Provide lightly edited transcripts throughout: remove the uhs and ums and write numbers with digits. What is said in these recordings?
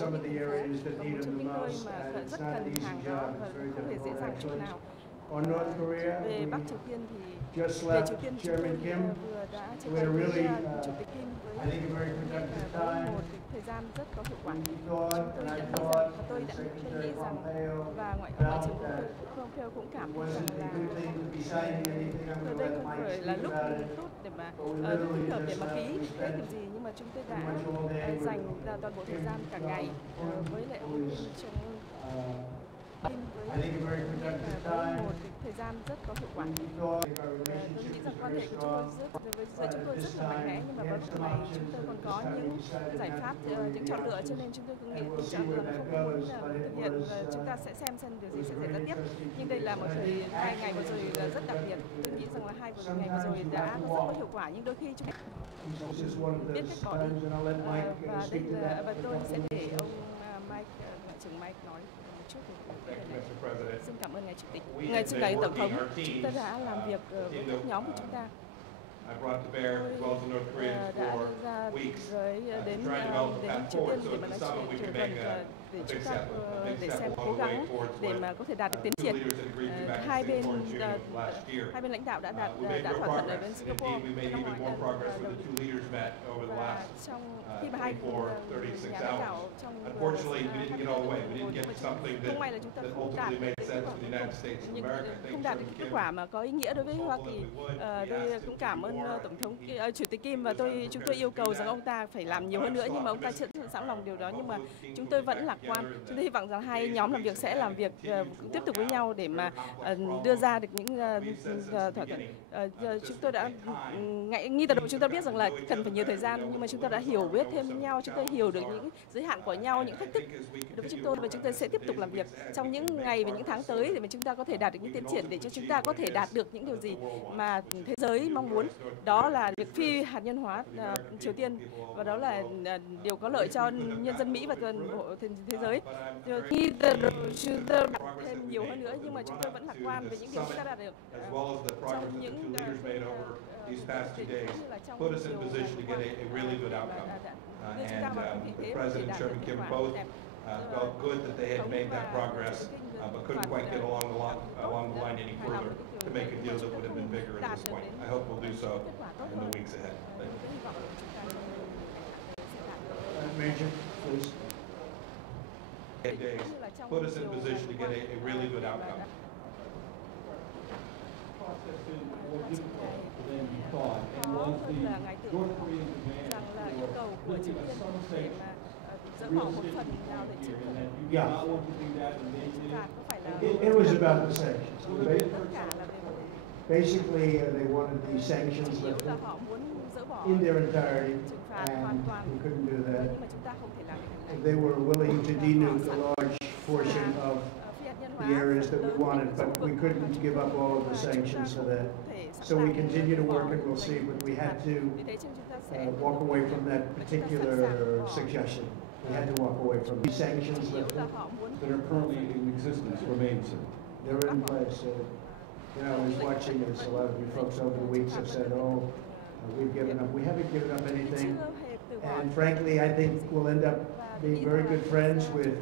some of the areas that need them the most, and it's not an easy job. It's very difficult, actually. On North Korea, Về Bắc we Triều Tiên thì just về Triều left Tiên chúng Chairman tôi Kim. vừa đã chia We tay had a với really, Chủ tịch Kim I think, a very với productive time. một thời gian rất có hiệu quả. We Chúng thought, tôi and I nghĩ thought, rằng và tôi and đã Secretary nghĩ rằng Pompeo và Ngoại felt trưởng that Pompeo cũng cảm it thấy wasn't rằng a good thing to be signing anything. I'm là going to đây let không Mike phải là speak lúc about it. tốt để mà But we thích literally hợp để just mà ký we cái spent điều gì, nhưng mà chúng tôi đã pretty much all day dành with toàn bộ thời gian cả ngày với lại ông Kim I think a very productive với time. một thời gian rất có hiệu quả. We thought our Tôi relationship nghĩ was rằng quan very hệ của chúng strong. tôi giữa chúng tôi rất là mạnh mẽ, nhưng mà vào lúc này chúng tôi còn có những giải pháp, những chọn lựa, cho nên chúng tôi cũng nghĩ chọn lựa là không muốn thực hiện. Chúng ta sẽ xem điều gì sẽ xảy ra tiếp. Nhưng đây là một hai ngày vừa rồi là rất đặc biệt. Tôi nghĩ rằng là hai ngày vừa rồi đã rất có hiệu quả, nhưng đôi khi chúng This is one of biết those cách bỏ đi. times, and I'll let Mike Và đây speak to là that. và tôi sẽ để ông Mike, Ngoại trưởng Mike nói một chút về vấn đề này. Xin cảm ơn ngài Chủ tịch. Ngài Chủ tịch Tổng thống, chúng ta đã làm việc với các nhóm của chúng ta. I brought to bear as well as the North Koreans đã for ra weeks, với đến trying to develop a đến path Triều forward. Tiên So để at mà the nói summit we chuyện can make để a chúng big ta step, a big để step xem along cố the way gắng towards để what mà có thể đạt được tiến two triển. leaders had agreed to back Hai in bên Singapore in June of last year. hai bên lãnh đạo đã We made đã real thỏa thuận ở bên progress, and Singapore indeed we made năm even more ngoái. progress when the two leaders met over the Và last trong khi mà hai 24, 36 nhà lãnh đạo hours. trong Unfortunately, we didn't get all the way. We didn't get to something không may là chúng ta that không đạt ultimately made được sense for the United States of America. I think không đạt được kết quả mà có ý nghĩa đối với Hoa Kỳ. Tôi cũng cảm ơn Tổng thống Chủ tịch Kim, và chúng tôi yêu cầu rằng ông ta phải làm nhiều hơn nữa, nhưng mà ông ta chưa sẵn lòng điều đó. Nhưng mà chúng tôi vẫn lạc quan. Chúng tôi hy vọng rằng hai nhóm làm việc sẽ làm việc tiếp tục với nhau để mà đưa ra được những thỏa thuận. Chúng tôi đã ngay từ đầu chúng ta biết rằng là cần phải nhiều thời gian, nhưng mà chúng ta đã hiểu biết thêm nhau, chúng tôi hiểu được những giới hạn của nhau, những thách thức đối với chúng tôi, và chúng tôi sẽ tiếp tục làm việc trong những ngày và những tháng tới để mà chúng ta có thể đạt được những tiến triển, để cho chúng ta có thể đạt được những điều gì mà thế giới mong muốn. Đó là việc phi hạt nhân hóa Triều Tiên, và đó là điều có lợi cho nhân dân Mỹ và toàn bộ thế giới. Khi chúng ta đạt thêm nhiều hơn nữa, nhưng mà chúng tôi vẫn lạc quan về những điều chúng ta đạt được trong những these past 2 days put us in position to get a really good outcome. And the President and Chairman Kim both felt good that they had made that progress, but couldn't quite get along the line any further to make a deal that would have been bigger at this point. I hope we'll do so in the weeks ahead. Thank you. Major, please. 8 days put us in position to get a really good outcome. Than you thought, and was the North Korean demand rằng là yêu cầu của Triều Tiên để mà dỡ bỏ một phần nào để chịu and that you did Yeah. not want to do that, and they did. và có phải là It was about the sanctions. tất cả là về vấn đề Basically, they wanted the sanctions chủ yếu là lifted họ muốn dỡ bỏ in their entirety, trừng phạt hoàn and toàn, we couldn't do that. nhưng mà chúng ta không thể làm được điều này. They were willing to denuke a large portion of Phi hạt nhân the hóa areas that we lớn wanted, trong but khu we vực couldn't give up all of the và chúng ta sanctions for không that. thể sẵn So we sàng continue to bỏ work and we'll những see, but we had to vì thế cho nên chúng ta sẽ walk away from that particular suggestion. We had to walk away from the sanctions chủ yếu là lifted. họ muốn That are currently in existence remain, sir. They're in place. You know, I was watching as a lot of you folks over the weeks have said, oh, we've given up. We haven't given up anything. chưa hề từ bỏ. And frankly, I think we'll end up being very good friends with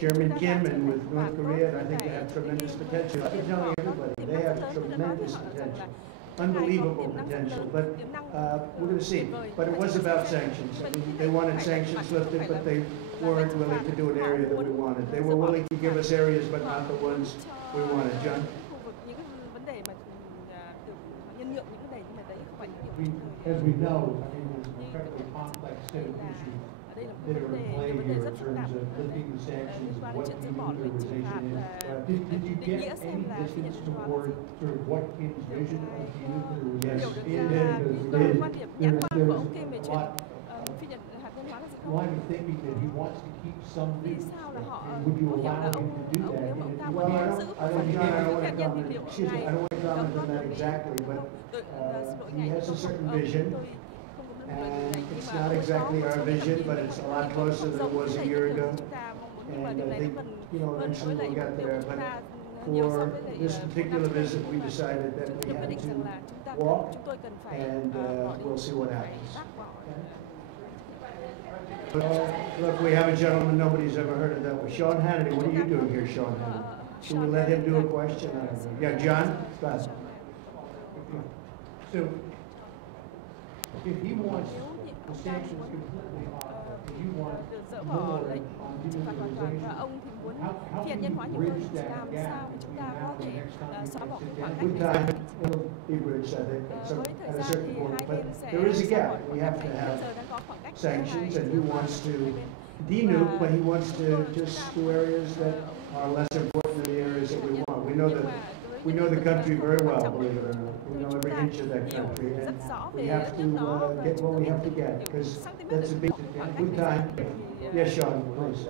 Chairman Kim and with North Korea, and I think they have tremendous potential. I've been telling everybody, they have tremendous potential, unbelievable potential, but we're going to see. But it was about sanctions. I mean, they wanted sanctions lifted, but they weren't willing to do an area that we wanted. They were willing to give us areas, but not the ones we wanted. John? Khu vực những cái vấn đề mà được nhân nhượng những vấn đề, nhưng mà đấy không phải những We, điều as we know, I mean, there's an incredibly complex set of issues đây là một that cái are vấn in đề, play vấn đề here rất in phức tạp terms of lifting the sanctions, liên quan đến what chuyện dỡ bỏ lệnh trừng phạt denuclearization is. Did you định nghĩa get xem any là phi hạt distance nhân hóa là toward gì. sort of what Kim's vision of denuclearization Yes, Hiểu is? được ra Because là there- quan điểm nhãn quan của ông there's Kim về a chuyện lot phi hạt nhân hóa là gì không? line of thinking that he wants to keep some Vì nuclear. sao là họ And would you có hiểu là allow him to do that? nếu mà And ông if ta you muốn Well, giữ I một don't, phần John, I don't vũ want khí hạt to nhân thì comment, liệu excuse me, ngài I don't want to comment on that exactly, but xin lỗi he ngài, has a tôi certain không- vision, tôi không có nắm and được điều này, nhưng it's mà not tôi có exactly một our số vision, cái but nhìn it's a nhưng lot mà closer không than it giống was a với year lại ago. những chúng ta mong muốn, nhưng mà And điều I này nó think, gần you know, hơn eventually với lại we'll get mục tiêu there, của but chúng ta nhiều so for với lại this particular visit, we decided that chúng we tôi quyết had định rằng là to walk, chúng tôi cần phải and bỏ đi, we'll see what phải happens. bác bỏ. Okay? Look, we have a gentleman nobody's ever heard of that. Sean Hannity, what are you doing here, Sean Hannity? Should we let him do a question? I don't know. Yeah, John? Go ahead. So, if he wants the sanctions completely off, if you want more on denuclearization, how can you bridge that gap between now and the next time you guys Good time, it'll be bridged, I think, at a certain point. But there is a gap. We have to have sanctions, and he wants to denuke, but he wants to just do areas that are less important than the areas that we want. We know the country very well, believe it or not. We know every inch of that country, and we have to get what we have to get, because that's a big, good time. Yes, Sean, please.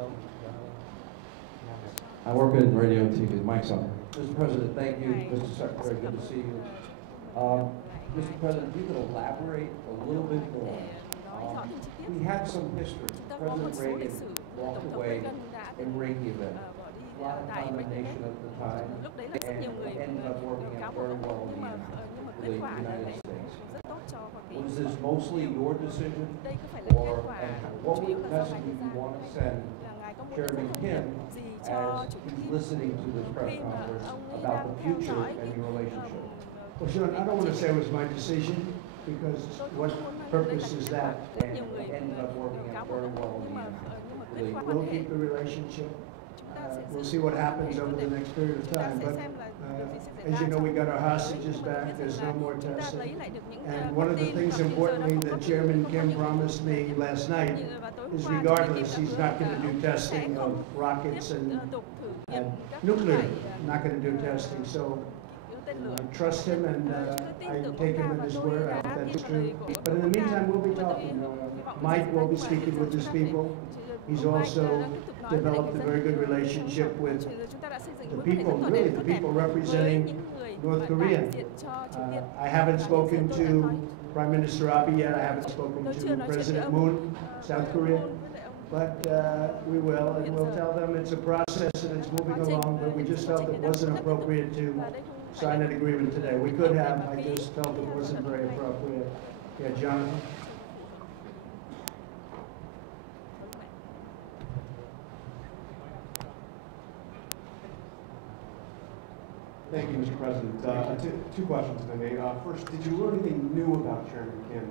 I work in radio and TV. Mike's on. Mr. President, thank you. Mr. Secretary, good to see you. Mr. President, if you could elaborate a little bit more. We had some history. President Reagan walked away in Reykjavik. A lot of condemnation at the time, and ended up working out very well in the United States. Was this mostly your decision, or what message do you want to send Chairman Kim as he's listening to this press conference about the future and your relationship? Well, Sean, I don't want to say it was my decision, because what purpose is that? And ended up working out very well in the We'll keep the relationship. We'll see what happens over the next period of time. But as you know, we got our hostages back. There's no more testing. And one of the things importantly that Chairman Kim promised me last night is, regardless, he's not going to do testing of rockets and nuclear. Not going to do testing. So I trust him, and I take him at his word. I hope that's true. But in the meantime, we'll be talking. Mike will be speaking with his people. He's also developed a very good relationship with the people, really the people representing North Korea. I haven't spoken to Prime Minister Abe yet. I haven't spoken to President Moon, South Korea. But we will, and we'll tell them it's a process and it's moving along, but we just felt it wasn't appropriate to sign an agreement today. We could have, I just felt it wasn't very appropriate. Yeah, Jonathan? Thank you, Mr. President. Two questions, if I may. First, did you learn anything new about Chairman Kim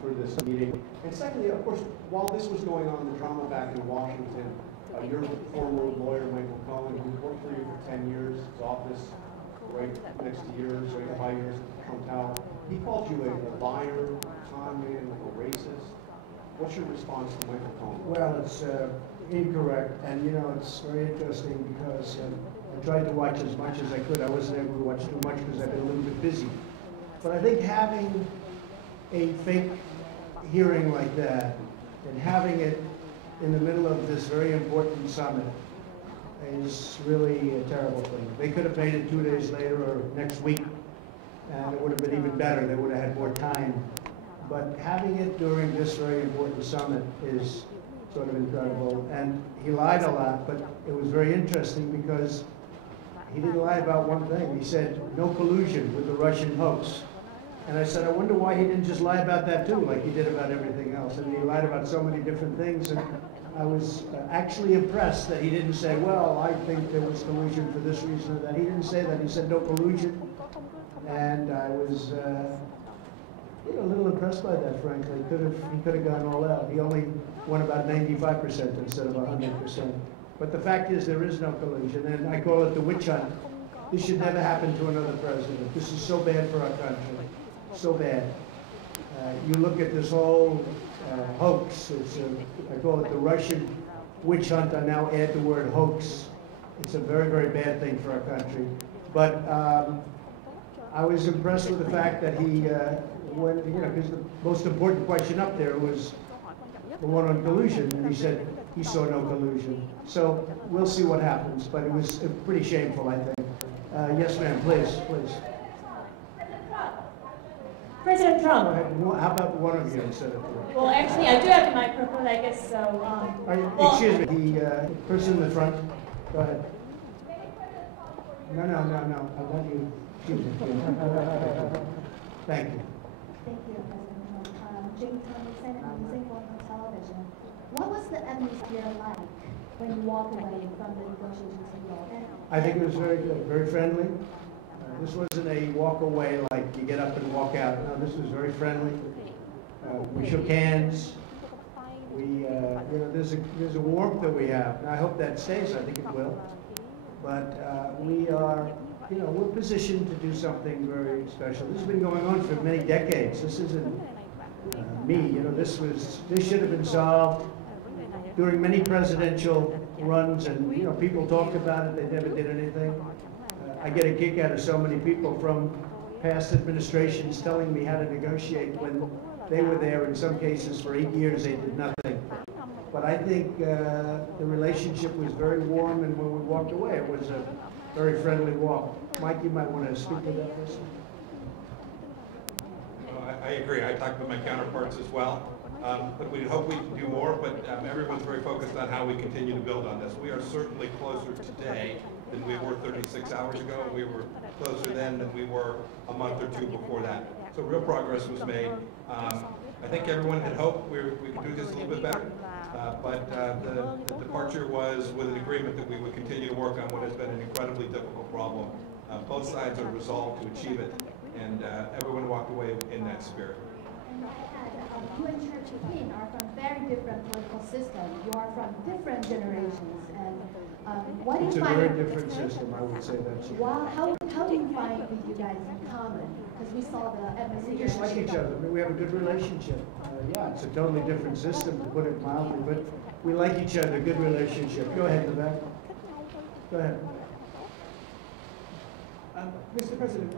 for this meeting? And secondly, of course, while this was going on, the drama back in Washington, your former lawyer, Michael Cohen, who worked for you for 10 years, his office right next to yours, right by yours at Trump Tower, he called you a liar, a con man, like a racist. What's your response to Michael Cohen? Well, it's incorrect, and you know, it's very interesting because I tried to watch as much as I could. I wasn't able to watch too much because I've been a little bit busy. But I think having a fake hearing like that and having it in the middle of this very important summit is really a terrible thing. They could have made it 2 days later or next week, and it would have been even better. They would have had more time. But having it during this very important summit is sort of incredible. And he lied a lot, but it was very interesting because he didn't lie about one thing. He said, no collusion with the Russian hoax. And I said, I wonder why he didn't just lie about that too, like he did about everything else. And he lied about so many different things. And I was actually impressed that he didn't say, well, I think there was collusion for this reason or that. He didn't say that. He said no collusion. And I was a little impressed by that, frankly. He could have gone all out. He only won about 95% instead of 100%. But the fact is there is no collusion, and I call it the witch hunt. This should never happen to another president. This is so bad for our country, so bad. You look at this whole hoax. I call it the Russian witch hunt. I now add the word hoax. It's a very, very bad thing for our country. But I was impressed with the fact that he, because the most important question up there was the one on collusion, and he said he saw no collusion. So we'll see what happens, but it was pretty shameful, I think. Yes, ma'am, please. President Trump. How about one of you instead of three? Well, actually, I do have a microphone, I guess, so... excuse me, the person in the front, go ahead. No, I'll let you, excuse me. Thank you. Thank you, President Trump. Jane Thompson, Music on television. What was the atmosphere like when you walk away from the negotiations table? I think it was very good, very friendly. This wasn't a walk away like you get up and walk out. No, this was very friendly. We shook hands. We, you know, there's a warmth that we have. And I hope that stays. I think it will. But we are, you know, we're positioned to do something very special. This has been going on for many decades. This isn't me. You know, this should have been solved during many presidential runs, and you know, people talked about it. They never did anything. I get a kick out of so many people from past administrations telling me how to negotiate when they were there. In some cases, for 8 years, they did nothing. But I think the relationship was very warm, and when we walked away, it was a very friendly walk. Mike, you might want to speak to that person. I agree. I talked with my counterparts as well. But we hope we can do more, but everyone's very focused on how we continue to build on this. We are certainly closer today than we were 36 hours ago. We were closer then than we were a month or two before that. So real progress was made. I think everyone had hoped we could do this a little bit better, but the departure was with an agreement that we would continue to work on what has been an incredibly difficult problem. Both sides are resolved to achieve it, and everyone walked away in that spirit. You and Chairman Kim are from very different political systems. You are from different generations, and what do you find? It's a very different system, I would say that's. How do you find with you guys in common? Because we saw the atmosphere. We just like each other. I mean, we have a good relationship. Yeah, it's a totally different system, to put it mildly, but we like each other. Good relationship. Go ahead, Vivek. Go ahead. Mr. President,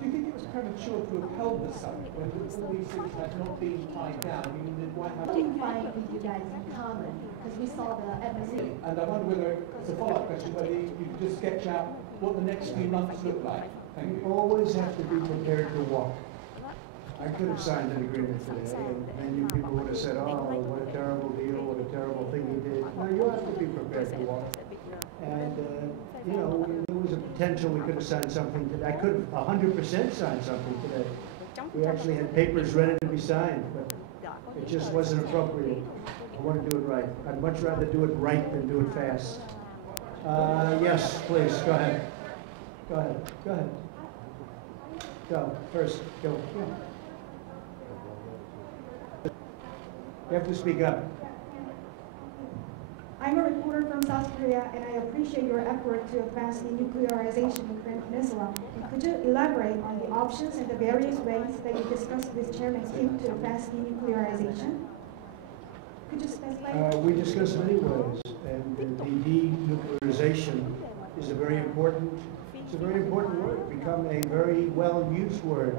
do you think it was premature to have held the summit when all these things had not been tied down? I mean, what do you find with you guys in common? Because we saw the atmosphere. And I wonder whether, it's a follow-up question, whether you could just sketch out what the next few months look like. Thank you. You always have to be prepared to walk. I could have signed an agreement today, and then you people would have said, oh, what a terrible deal, what a terrible thing he did. No, you have to be prepared to walk. And, you know, there was a potential we could have signed something today. I could have 100% signed something today. We actually had papers ready to be signed, but it just wasn't appropriate. I want to do it right. I'd much rather do it right than do it fast. Yes, please, go ahead. Go ahead. Go ahead. Go. First, go. Yeah. You have to speak up. I'm a reporter from South Korea, and I appreciate your effort to advance denuclearization in Korean Peninsula. And could you elaborate on the options and the various ways that you discussed with Chairman Kim to advance denuclearization? Could you specify? We discussed many ways, and the denuclearization is a very important. It's a very important word. It's become a very well-used word.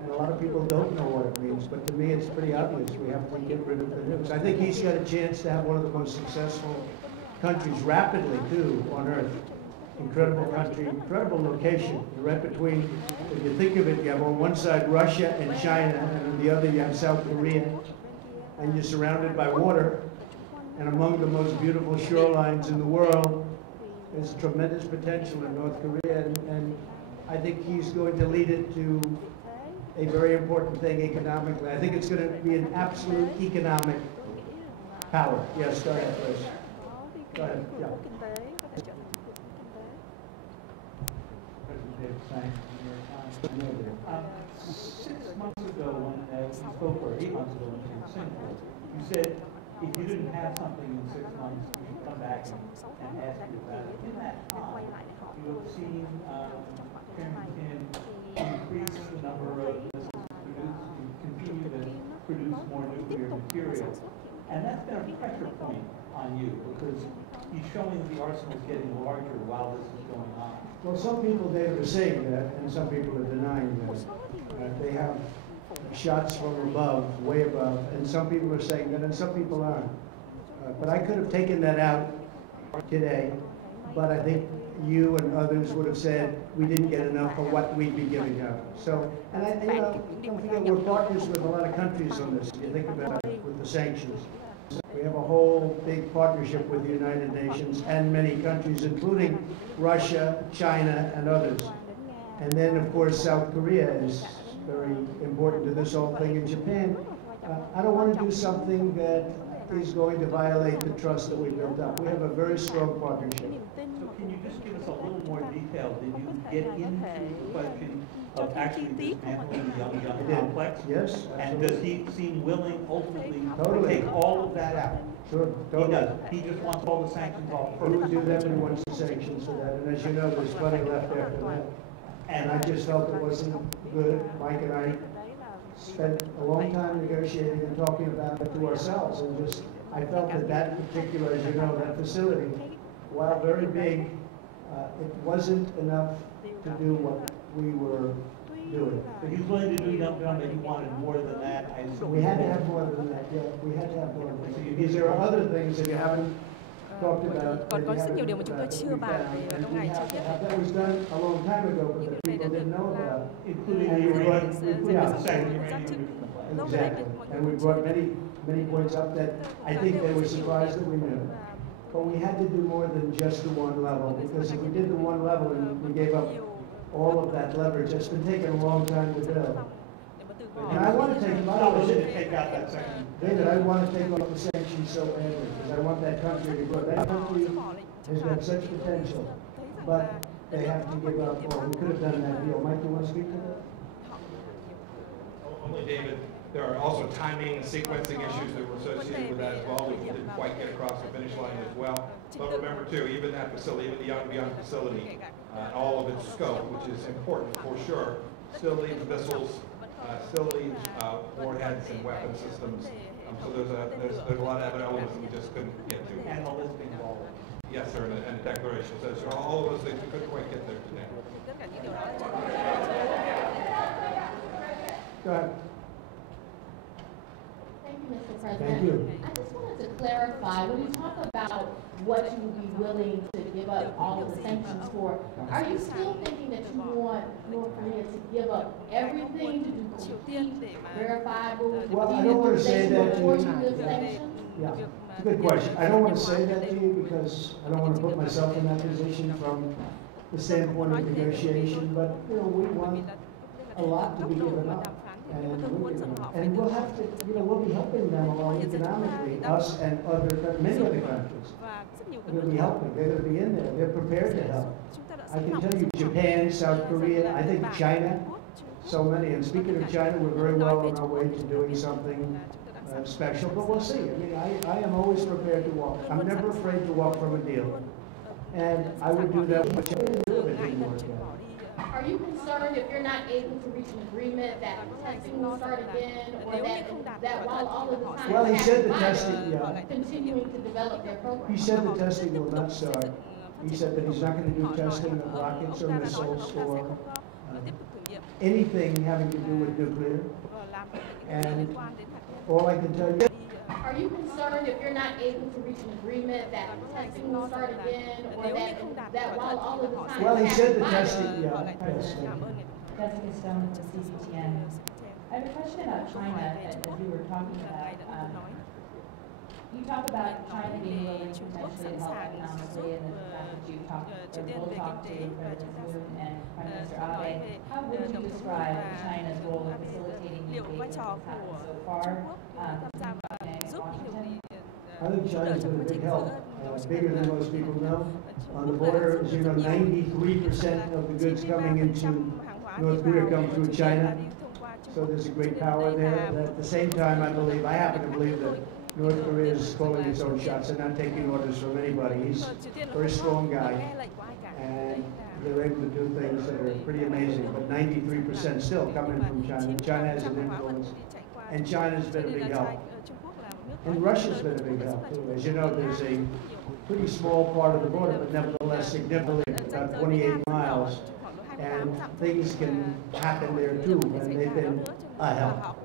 And a lot of people don't know what it means, but to me it's pretty obvious. We have to get rid of the nukes. I think he's got a chance to have one of the most successful countries rapidly, too, on Earth. Incredible country, incredible location. You're right between, if you think of it, you have on one side Russia and China, and on the other you have South Korea. And you're surrounded by water, and among the most beautiful shorelines in the world. There's tremendous potential in North Korea, and I think he's going to lead it to a very important thing economically. I think it's going to be an absolute economic power. Yes, go ahead, please. Go ahead. Yeah. President, 6 months ago, when we spoke, or 8 months ago, when you were in Singapore, you said if you didn't have something in 6 months, you should come back and ask you about it. In that time, you have seen Chairman Kim increase the number of missiles produced, continue to produce more nuclear material. And that's been a pressure point on you, because he's showing that the arsenal is getting larger while this is going on. Well, some people, David, are saying that, and some people are denying that. They have shots from above, way above, and some people are saying that, and some people aren't. But I could have taken that out today, but I think you and others would have said we didn't get enough of what we'd be giving up. So, and you know, don't forget, we're partners with a lot of countries on this. If you think about it, with the sanctions. We have a whole big partnership with the United Nations and many countries, including Russia, China, and others. And then, of course, South Korea is very important to this whole thing in Japan. I don't want to do something that is going to violate the trust that we built up. We have a very strong partnership. So can you just give us a little more detail? Did you get into the question of actually dismantling the Young complex? Yes, And absolutely. does he seem willing ultimately to Totally. take all of that out? Sure, He totally. does. He just wants all the sanctions off He would first. do that when he wants the sanctions for that, and as you know, there's plenty left after that. And I just felt it wasn't good. Mike and I spent a long time negotiating and talking about it to ourselves, and just, I felt that that particular, as you know, that facility, while very big, it wasn't enough to do what we were doing. So he's willing to do Young, but he wanted more than that. I assume. We had to have more than that, yeah, we had to have more than that. Because there are other things that you haven't talked about. Còn có rất nhiều điều mà chúng tôi chưa bàn về ở trong ngày chưa biết. That was done a long time ago, but the people didn't know about it. Including And the we brought, uranium. yeah, Exactly. exactly. And we brought many points up that I think they were surprised that we knew. But we had to do more than just the one level, because if we did the one level and we gave up all of that leverage, it's been taking a long time to build. And I want to take, by the Not way, willing to take out that section. David, I want to take off the sanctions so badly, because I want that country to grow. That country has got such potential, but they have to give up, or we could have done that deal. Mike, you want to speak to that? Only David, there are also timing and sequencing issues that were associated with that as well, which didn't quite get across the finish line as well. But remember too, even that facility, even the Young facility, all of its scope, which is important for sure, still leaves missiles, still leaves warheads and weapon systems. So there's a lot of other elements that we just couldn't get to. And the listing of all of it. Yes, sir, and a declaration. So all of those things we couldn't quite get there today. Go ahead. Thank you, Mr. President. Thank you. I just wanted to clarify, when you talk about what you would be willing to give up all of the sanctions for, are you still thinking that you want North Korea to give up everything to do complete, verifiable Well, I don't want to say that to before you. you lift sanctions? Yeah, it's a good question. I don't want to say that to you because I don't want to put myself in that position from the standpoint of negotiation, but, you know, we want a lot to be given up. And we'll have to, you know, we'll be helping them along economically, us and many other countries. We're going to be helping, they're going to be in there, they're prepared to help. I can tell you Japan, South Korea, I think China, so many. And speaking of China, we're very well on our way to doing something special, but we'll see. I mean, I am always prepared to walk. I'm never afraid to walk from a deal. And I would do that with China if it didn't work out. Are you concerned if you're not able to reach an agreement that testing will start again, or that while all of the time Well, he said the China testing, yeah. continuing to develop their program? He said the testing will not start. He said that he's not going to do testing of rockets or missiles or anything having to do with nuclear. And all I can tell you, Are you concerned if you're not able to reach an agreement that testing will start again, or that while all of the time well, he said the China testing, yeah. Yes, Jessica Stone from CCTN. I have a question about China, as you were talking about. You talk about China being willing to potentially help economically, and the fact that you talked, or both talked to President Moon and Prime Minister Abe. How would you describe China's role in facilitating the engagement that's happened so far in Washington? I think China's been a big help, bigger than most people know. On the border, as you know, 93% of the goods coming into North Korea come through China. So there's a great power there. But at the same time, I happen to believe that North Korea is calling its own shots and not taking orders from anybody. He's a very strong guy, and they're able to do things that are pretty amazing. But 93% still coming from China. China has an influence, and China's been a big help. And Russia's been a big help too. As you know, there's a pretty small part of the border, but nevertheless significantly, about 28 miles. And things can happen there too, and they've been a help.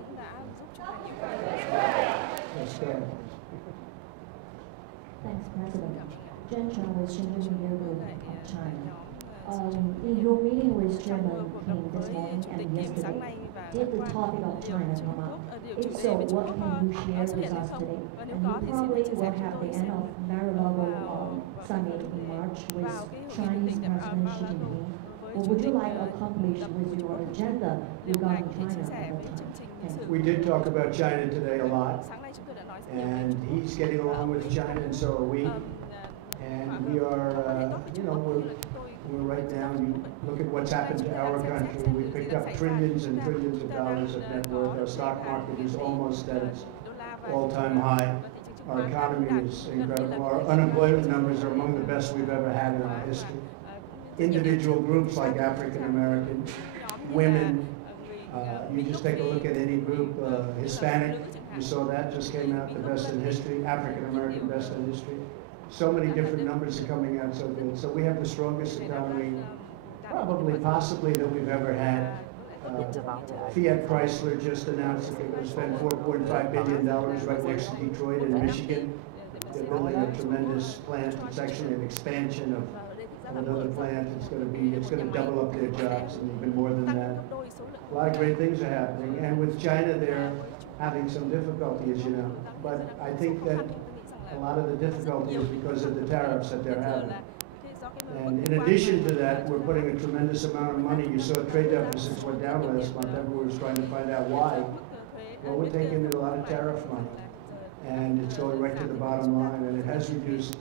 Thanks, President. Jen Chang with 쟁점이었다 of China. In your meeting with Chairman Kim this morning and yesterday, did the topic of China come up? If so, what can you share with us today? And you probably will have the end of Mar-a-Lago summit in March with Chinese President Xi Jinping. What would you like accomplished with your agenda regarding China at that time? We did talk about China today a lot. and he's getting along with China, and so are we. And we are, you know, we're right now, you look at what's happened to our country. We picked up trillions and trillions of dollars of net worth. Our stock market is almost at its all-time high. Our economy is incredible. Our unemployment numbers are among the best we've ever had in our history. Individual groups like African American, women, you just take a look at any group, Hispanic, you saw that just came out, the best in history, African American best in history. So many different numbers are coming out so good. So we have the strongest economy, probably, possibly, that we've ever had. Fiat Chrysler just announced that they're going to spend $4.5 billion right next to Detroit in Michigan. They're building a tremendous plant. It's actually an expansion of another plant. It's going to double up their jobs and even more than that. A lot of great things are happening. And with China, they're having some difficulty, as you know. But I think that a lot of the difficulty is because of the tariffs that they're having. And in addition to that, we're putting a tremendous amount of money. You saw trade deficits went down last month. Everyone was trying to find out why. Well, we're taking in a lot of tariff money, and it's going right to the bottom line, and it has reduced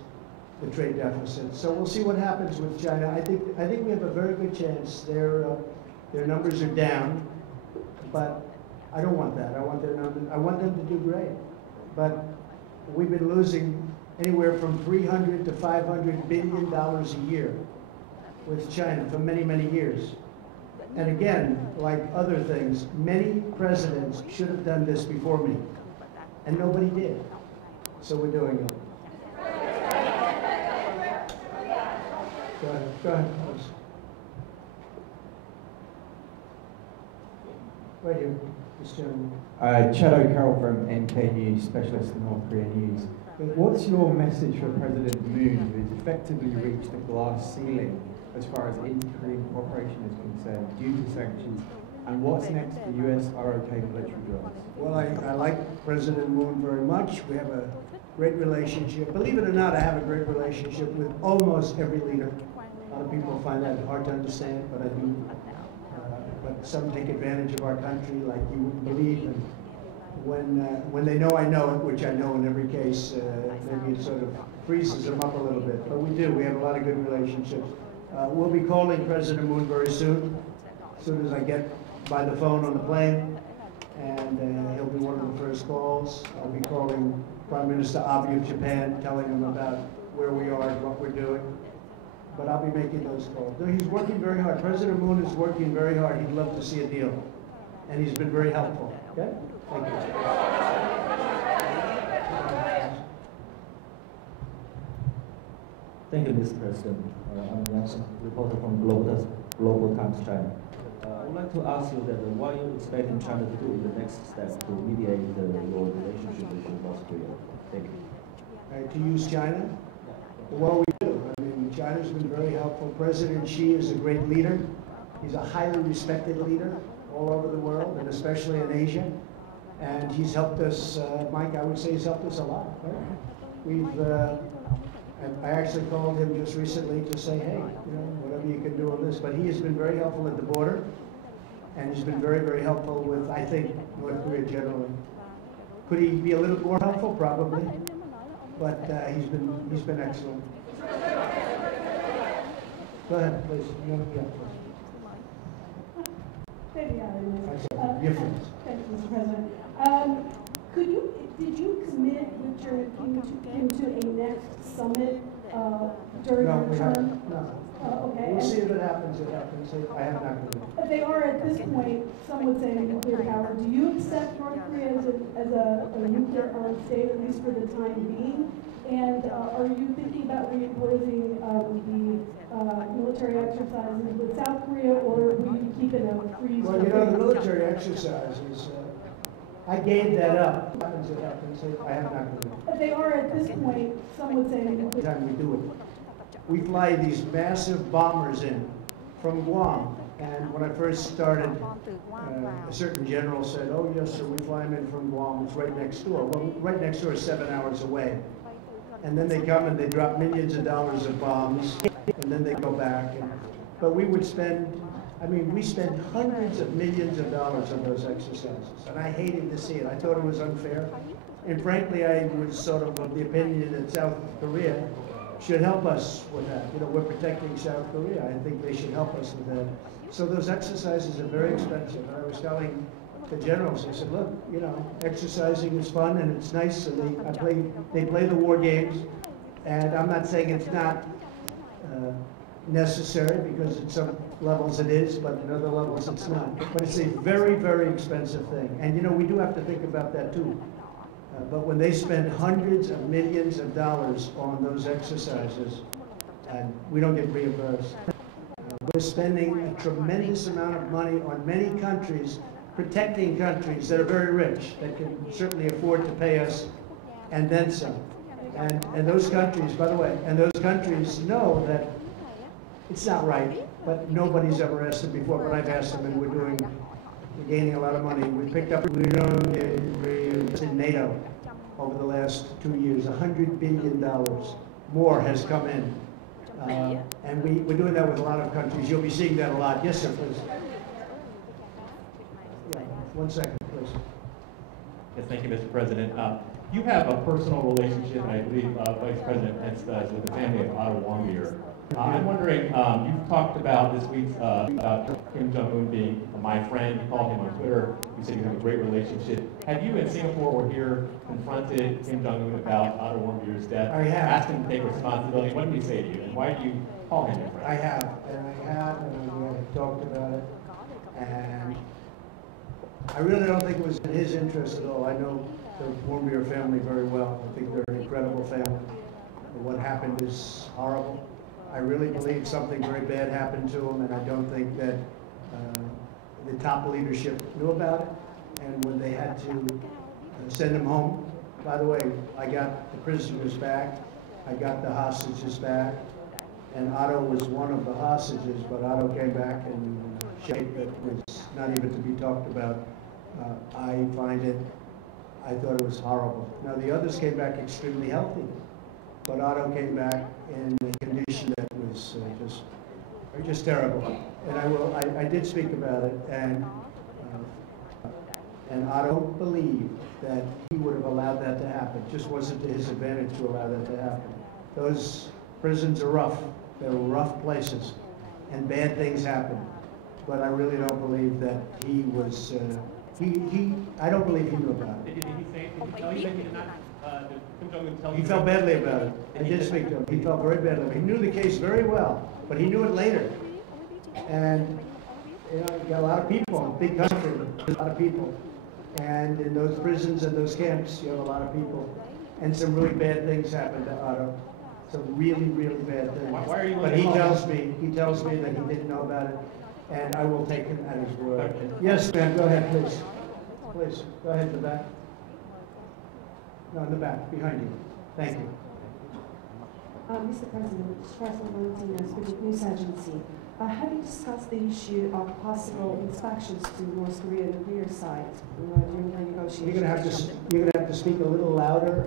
the trade deficit. So we'll see what happens with China. I think we have a very good chance. Their numbers are down, but I don't want that. I want their numbers. I want them to do great, but we've been losing anywhere from $300 to $500 billion a year with China for many, many years. And again, like other things, many presidents should have done this before me, and nobody did. So we're doing it. Go ahead, please. Right here, this gentleman. Chad O'Carroll from NK News, specialist in North Korean news. What's your message for President Moon, who has effectively reached the glass ceiling as far as inter-Korean cooperation is concerned due to sanctions? And what's next for US ROK military drills? Well, I like President Moon very much. We have a great relationship. Believe it or not, I have a great relationship with almost every leader. A lot of people find that hard to understand, but I do. But some take advantage of our country like you wouldn't believe. And when they know I know it, which I know in every case, maybe it sort of freezes them up a little bit. But we do. We have a lot of good relationships. We'll be calling President Moon very soon as I get by the phone on the plane. And he'll be one of the first calls. I'll be calling Prime Minister Abe of Japan, telling him about where we are and what we're doing. But I'll be making those calls. No, he's working very hard. President Moon is working very hard. He'd love to see a deal. And he's been very helpful. Okay? Thank you. Thank you, Mr. President. I'm Yang, reporter from Global Times China. I would like to ask you that what are you expecting China to do in the next step to mediate your relationship with North Korea? Thank you. To use China? Well, we do. I mean, China's been very helpful. President Xi is a great leader. He's a highly respected leader all over the world, and especially in Asia. And he's helped us, Mike, I would say he's helped us a lot. Right? I actually called him just recently to say, hey, you know, whatever you can do on this. But he has been very helpful at the border, and he's been very, very helpful with, I think, North Korea generally. Could he be a little more helpful? Probably. But he's been excellent. Go ahead, please. Thank you, Mr. President. Did you commit with Chairman Kim to a next summit during your term? No. Okay. We'll see if it happens. I have not committed. They are at this point, some would say, nuclear power. Do you accept North Korea as a nuclear armed state, at least for the time being? And are you thinking about reimposing the military exercises with South Korea, or will you keep it a freeze? Well, you know, the military exercises, I gave that up. It happens. I have not committed. They are at this point, some would say, every time we do it. We fly these massive bombers in from Guam. And when I first started, a certain general said, oh, yes, sir, we fly them in from Guam. It's right next door. Well, right next door is 7 hours away. And then they come and they drop millions of dollars of bombs, and then they go back. But we would spend, we spend hundreds of millions of dollars on those exercises. And I hated to see it. I thought it was unfair. And frankly, I was sort of the opinion that South Korea should help us with that. You know, we're protecting South Korea. I think they should help us with that. So those exercises are very expensive. And I was telling the generals, I said, look, you know, exercising is fun and it's nice. So they play the war games. And I'm not saying it's not necessary, because at some levels it is, but in other levels it's not. But it's a very, very expensive thing. And you know, we do have to think about that too. But when they spend hundreds of millions of dollars on those exercises, and we don't get reimbursed, we're spending a tremendous amount of money on many countries, protecting countries that are very rich, that can certainly afford to pay us, and then some. And those countries, by the way, and those countries know that it's not right, but nobody's ever asked them before, but I've asked them, and we're gaining a lot of money. We picked up, we know in NATO over the last 2 years, $100 billion more has come in. And we're doing that with a lot of countries. You'll be seeing that a lot. Yes, sir, please. Yeah, 1 second, please. Yes, thank you, Mr. President. You have a personal relationship, and I believe Vice President Pence does, with the family of Otto Warmbier. I'm wondering, you've talked about this week about Kim Jong-un being my friend. You called him on Twitter. You said you have a great relationship. Have you in Singapore or here confronted Kim Jong-un about Otto Warmbier's death? I have. Asked him to take responsibility. What did he say to you? And why do you call him your friend? I have, and we have talked about it. And I really don't think it was in his interest at all. I know the Warmbier family very well. I think they're an incredible family. What happened is horrible. I really believe something very bad happened to him, and I don't think that the top leadership knew about it. And when they had to send him home, by the way, I got the prisoners back, I got the hostages back, and Otto was one of the hostages, but Otto came back in shape that was not even to be talked about. I thought it was horrible. Now the others came back extremely healthy, but Otto came back in a condition that was just terrible. And I did speak about it, and Otto believed that he would have allowed that to happen. It just wasn't to his advantage to allow that to happen. Those prisons are rough. They're rough places, and bad things happen. But I really don't believe that he was. I don't believe he knew about it. Did he tell you that he did not? Kim Jong-un tell you? He felt badly about it. I did speak to him. He felt very badly. He knew the case very well, but he knew it later. And you know, you got a lot of people, a big country, a lot of people. And in those prisons and those camps, you have a lot of people. And some really bad things happened to Otto. Some really, really bad things. Why are you but he tells me that he didn't know about it, and I will take him at his word. Yes, ma'am, go ahead, please. Please, go ahead in the back. No, in the back, behind you. Thank you. Mr. President, Strasbourg Martinez with the News Agency. Have you discussed the issue of possible inspections to North Korea nuclear sites during the negotiations? You're gonna have to speak a little louder.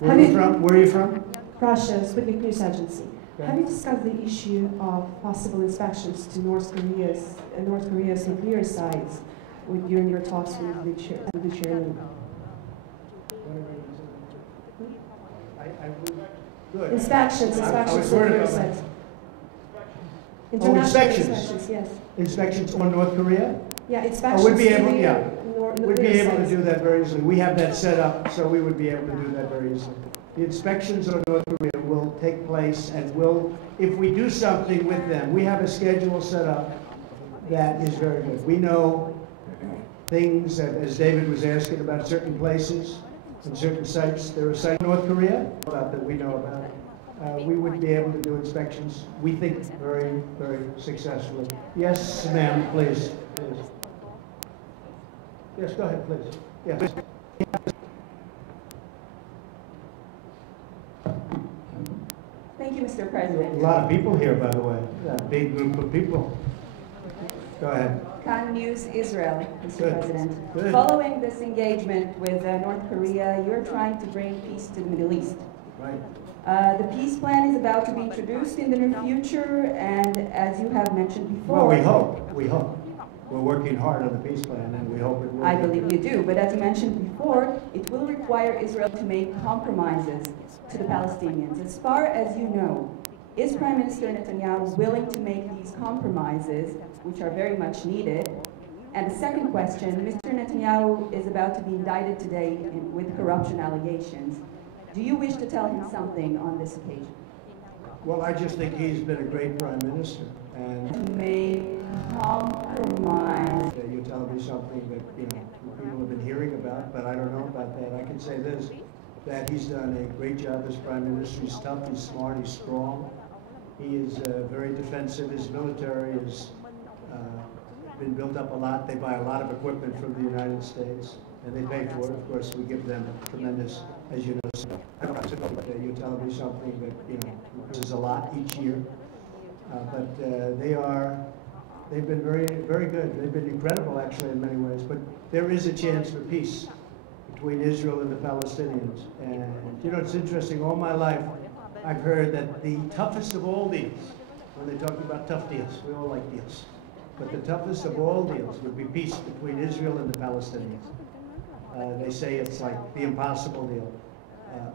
Where are you from? Where are you from? Russia, Sputnik News Agency. Okay. Have you discussed the issue of possible inspections to North Korea's nuclear sites during your talks with the chairman? Good. Inspections to nuclear sites. Oh, inspections. Yes. Inspections on North Korea? Yeah, inspections. We'd be able, we'd be able sites. to do that very easily. We have that set up, so we would be able to do that very easily. The inspections on North Korea will take place, and if we do something with them, we have a schedule set up that is very good. We know things that, as David was asking about certain places and certain sites, there are sites in North Korea that we know about. We would be able to do inspections, we think, very, very successfully. Yes, ma'am, please. Yes, go ahead, please. Yes. Thank you, Mr. President. A lot of people here, by the way. A big group of people. Go ahead. Khan News Israel, Mr. Good. President. Good. Following this engagement with North Korea, you're trying to bring peace to the Middle East. Right. The peace plan is about to be introduced in the near future, and as you have mentioned before... Well, we hope. we're working hard on the peace plan, and we hope it will. I believe you do, but as you mentioned before, it will require Israel to make compromises to the Palestinians. As far as you know, is Prime Minister Netanyahu willing to make these compromises, which are very much needed? And the second question, Mr. Netanyahu is about to be indicted today with corruption allegations. Do you wish to tell him something on this occasion? Well, I just think he's been a great prime minister, and to make compromise. You're telling me something that people have been hearing about, but I don't know about that. I can say this: that he's done a great job as prime minister. He's tough, he's smart, he's strong. He is very defensive. His military has been built up a lot. They buy a lot of equipment from the United States, and they pay for it. Of course, we give them tremendous, as you know. You're telling me something that this is a lot each year, but they've been very good. They've been incredible, actually, in many ways. But there is a chance for peace between Israel and the Palestinians. And it's interesting. All my life, I've heard that the toughest of all deals, when they talk about tough deals, we all like deals, but the toughest of all deals would be peace between Israel and the Palestinians. They say it's like the impossible deal.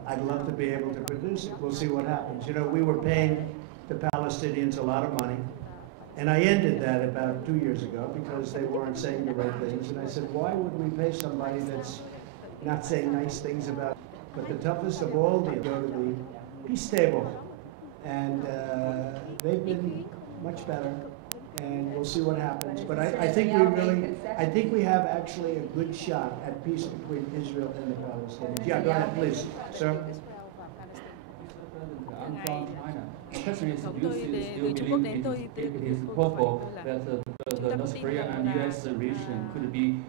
I'd love to be able to produce it. We'll see what happens. We were paying the Palestinians a lot of money, and I ended that about 2 years ago because they weren't saying the right things. And I said, why would we pay somebody that's not saying nice things about it? But the toughest of all deals go to the peace table, and they've been much better. And we'll see what happens. But I think we have actually a good shot at peace between Israel and the Palestinians. Yeah, go ahead, please, sir. I'm from China. The question is, do you still believe it is possible that the North Korea and U.S. relation could be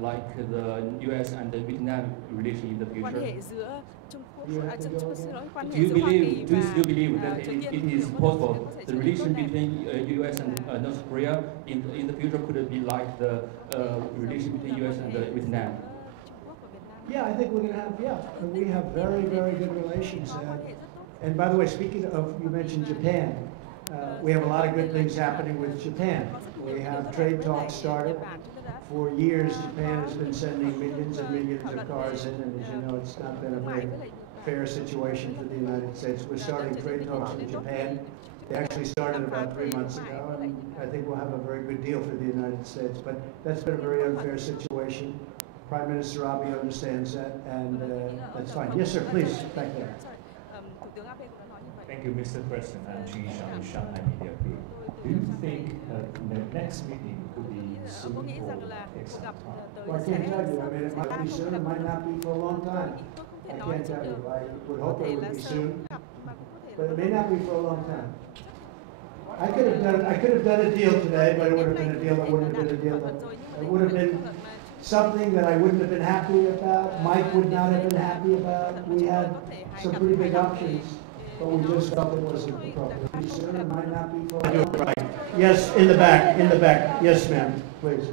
like the U.S. and the Vietnam relation in the future? Do you still believe that it is possible the relation between U.S. and North Korea in the future could be like the relation between U.S. and Vietnam? Yeah, I think we're going to have, we have very, very good relations. And by the way, speaking of, you mentioned Japan, we have a lot of good things happening with Japan. We have trade talks started. For years, Japan has been sending millions and millions of cars in, and as you know, it's not been a very fair situation for the United States. We're starting trade talks with Japan. They actually started about 3 months ago, and I think we'll have a very good deal for the United States. But that's been a very unfair situation. Prime Minister Abe understands that, and that's fine. Yes, sir, please, back there. Thank you, Mr. President. I'm Ji Shang, Shanghai Media Group. Do you think the next meeting could be soon or take some time? Well, I can't tell you. I mean, it might be soon, it might not be for a long time. I can't tell you. I would hope it would be soon, but it may not be for a long time. I could have done a deal today, but it would have been a deal that wouldn't have been a deal that it would have been something that I wouldn't have been happy about. Mike would not have been happy about. We had some pretty big options, but we just felt it wasn't appropriate. Soon, it might not be for a long time. Right. Yes, in the back, in the back. Yes, ma'am, please.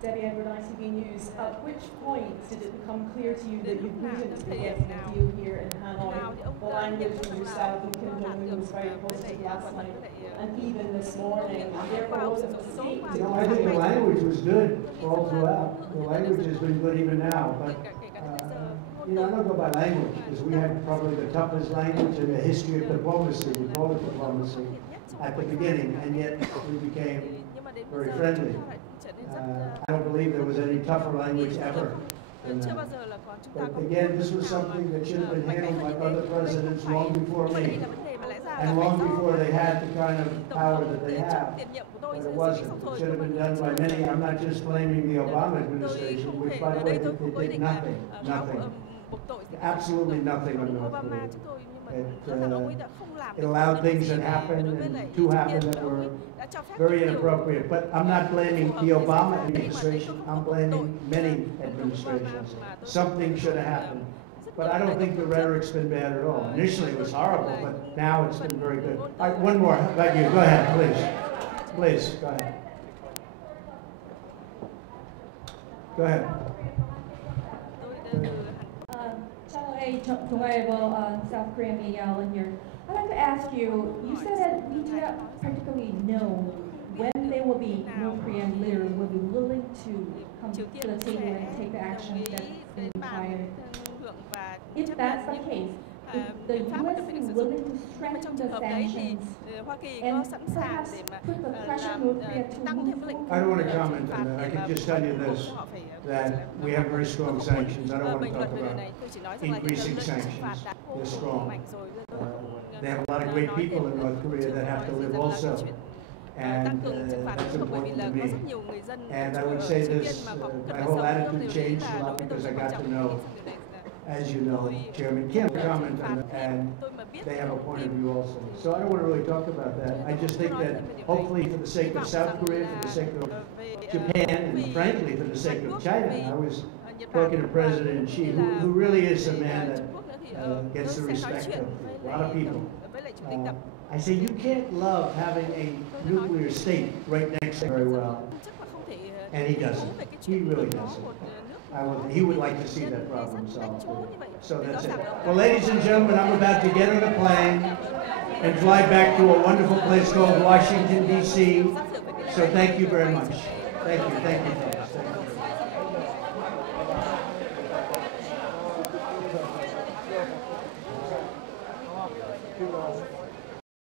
Debbie Edward, ITV News. At which point did it become clear to you that you wouldn't be getting a deal here in Hanoi? The language from yourself and Kim Jong-un was very positive last night and even this morning. Therefore, was it a mistake? I think the language was good all throughout. The language has been good even now, but I don't go by language because we had probably the toughest language in the history of diplomacy. We call it diplomacy at the beginning, and yet we became very friendly. I don't believe there was any tougher language ever than that. But again, this was something that should have been handled by other presidents long before me, and long before they had the kind of power that they have. But it wasn't. It should have been done by many. I'm not just blaming the Obama administration, which, by the way, they did nothing. Absolutely nothing on North Korea. It allowed things that happened and to happen that were very inappropriate. But I'm not blaming the Obama administration. I'm blaming many administrations. Something should have happened. But I don't think the rhetoric's been bad at all. Initially it was horrible, but now it's been very good. All right, one more. How about you? Go ahead, please. Please, go ahead. Go ahead. Channel 8, 동아일보, South Korean media outlet here. I'd like to ask you, you said that we do not practically know when there will be North Korean leaders will be willing to come to the table and take the actions that's required. If that's the case, if the U.S. is willing to strengthen the sanctions and perhaps put the pressure on North Korea to move I don't want to comment on that. I can just tell you this, that we have very strong sanctions. I don't want to talk about increasing sanctions. They're strong. They have a lot of great people in North Korea that have to live also. And that's important to me. And I would say this, my whole attitude changed a lot because I got to know, as you know, Chairman Kim comment on it, and they have a point of view also. So I don't want to really talk about that. I just think that hopefully for the sake of South Korea, for the sake of Japan, and frankly for the sake of China, I was talking to President Xi, who really is a man that gets the respect of a lot of people. I say you can't love having a nuclear state right next to very well, and he doesn't. He really doesn't. He would like to see that problem solved. So that's it. Well, ladies and gentlemen, I'm about to get on a plane and fly back to a wonderful place called Washington, D.C. So thank you very much. Thank you. Thank you, folks.